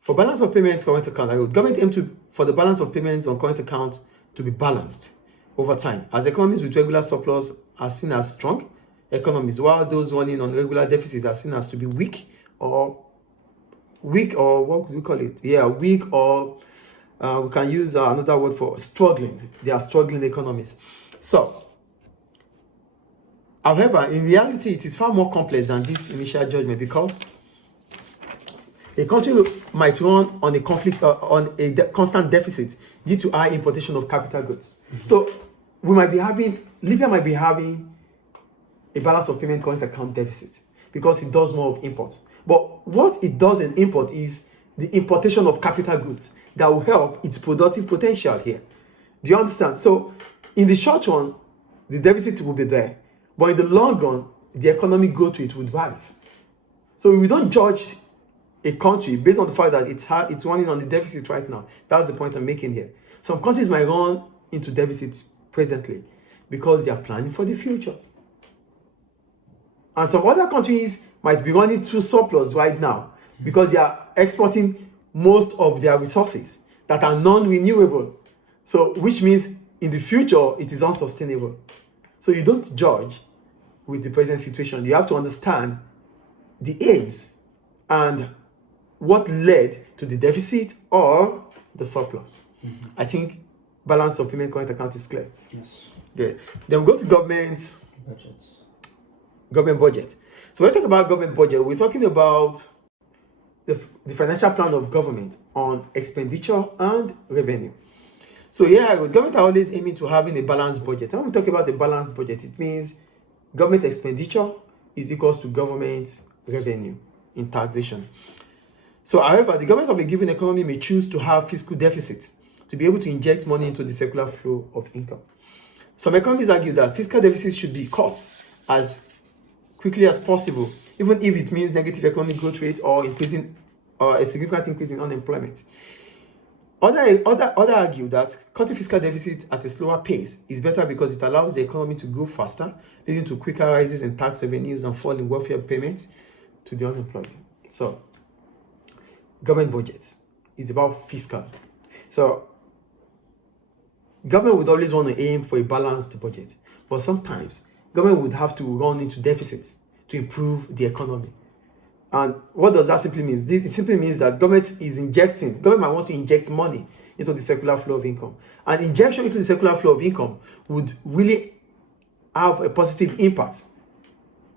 For balance of payments current account, I wrote, government aim for the balance of payments on current account to be balanced over time, as economies with regular surplus are seen as strong economies, while those running on regular deficits are seen as to be weak or what we call it? Yeah, weak, or we can use another word for struggling. They are struggling economies. So, however, in reality, it is far more complex than this initial judgment, because a country might run on a constant deficit due to high importation of capital goods. So, Libya might be having a balance of payment current account deficit because it does more of imports. But what it does in import is the importation of capital goods that will help its productive potential here. Do you understand? So, in the short run, the deficit will be there. But in the long run, the economic growth rate would rise. So we don't judge a country based on the fact that it's running on the deficit right now. That's the point I'm making here. Some countries might run into deficit presently because they are planning for the future. And some other countries might be running through surplus right now because they are exporting most of their resources that are non-renewable. So, which means in the future, it is unsustainable. So you don't judge with the present situation. You have to understand the aims and what led to the deficit or the surplus. I think balance of payment current account is clear. Yes. Good. Then we go to government budget. So when we talk about government budget, we're talking about the financial plan of government on expenditure and revenue. So yeah, government are always aiming to having a balanced budget. And when we talk about a balanced budget, it means government expenditure is equals to government revenue in taxation. So however, the government of a given economy may choose to have fiscal deficits to be able to inject money into the circular flow of income. Some economists argue that fiscal deficits should be cut as quickly as possible, even if it means negative economic growth rate or a significant increase in unemployment. Others argue that cutting fiscal deficit at a slower pace is better because it allows the economy to grow faster, leading to quicker rises in tax revenues and fall in welfare payments to the unemployed. So, government budgets is about fiscal. So, government would always want to aim for a balanced budget, but sometimes government would have to run into deficits to improve the economy. And what does that simply mean? It simply means that government might want to inject money into the circular flow of income. And injection into the circular flow of income would really have a positive impact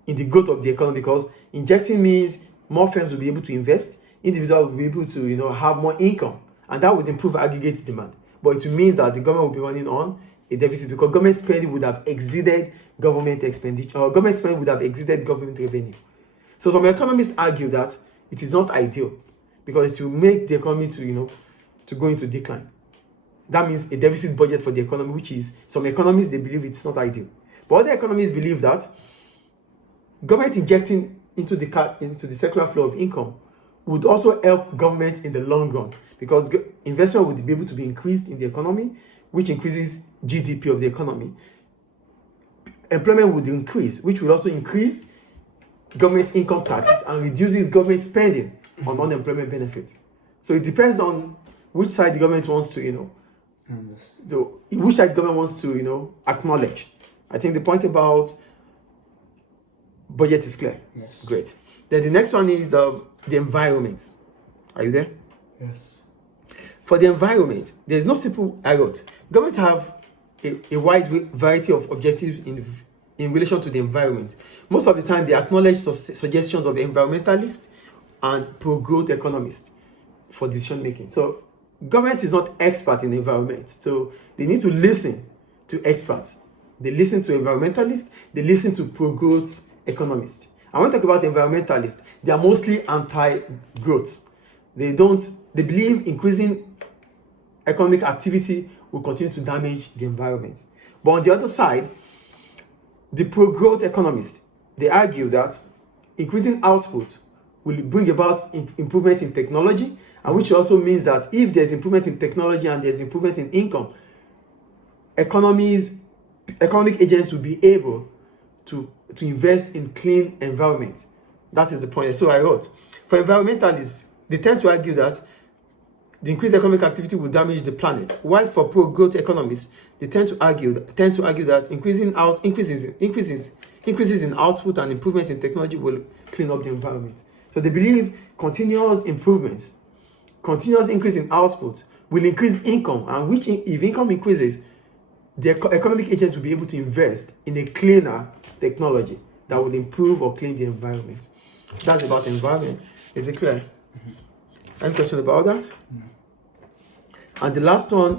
in the growth of the economy, because injecting means more firms will be able to invest, individuals will be able to have more income, and that would improve aggregate demand. But it means that the government will be running on a deficit because government spending would have exceeded government expenditure, or government spending would have exceeded government revenue. So some economists argue that it is not ideal because it will make the economy to go into decline. That means a deficit budget for the economy, which is, some economists, they believe it's not ideal. But other economists believe that government injecting into the circular flow of income would also help government in the long run, because investment would be able to be increased in the economy, which increases GDP of the economy. Employment would increase, which will also increase government income taxes and reduces government spending on unemployment benefits. So it depends on which side the government wants to, which side the government wants to, acknowledge. I think the point about budget is clear. Yes. Great. Then the next one is the environment. Are you there? Yes. For the environment, there is no simple route. Government have a wide variety of objectives in relation to the environment. Most of the time, they acknowledge suggestions of environmentalists and pro-growth economists for decision making. So, government is not expert in environment. So, they need to listen to experts. They listen to environmentalists. They listen to pro-growth economists. And when we talk about environmentalists, they are mostly anti-growth. They believe increasing economic activity will continue to damage the environment. But on the other side, the pro-growth economists, they argue that increasing output will bring about improvement in technology, and which also means that if there's improvement in technology and there's improvement in income, economic agents will be able to invest in clean environment. That is the point. So I wrote, for environmentalists, They tend to argue that the increased economic activity will damage the planet. While for pro-growth economists, they tend to argue that increases in output and improvements in technology will clean up the environment. So they believe continuous improvements, continuous increase in output will increase income, and which, if income increases, the economic agents will be able to invest in a cleaner technology that will improve or clean the environment. That's about environment. Is it clear? Any question about that? And the last one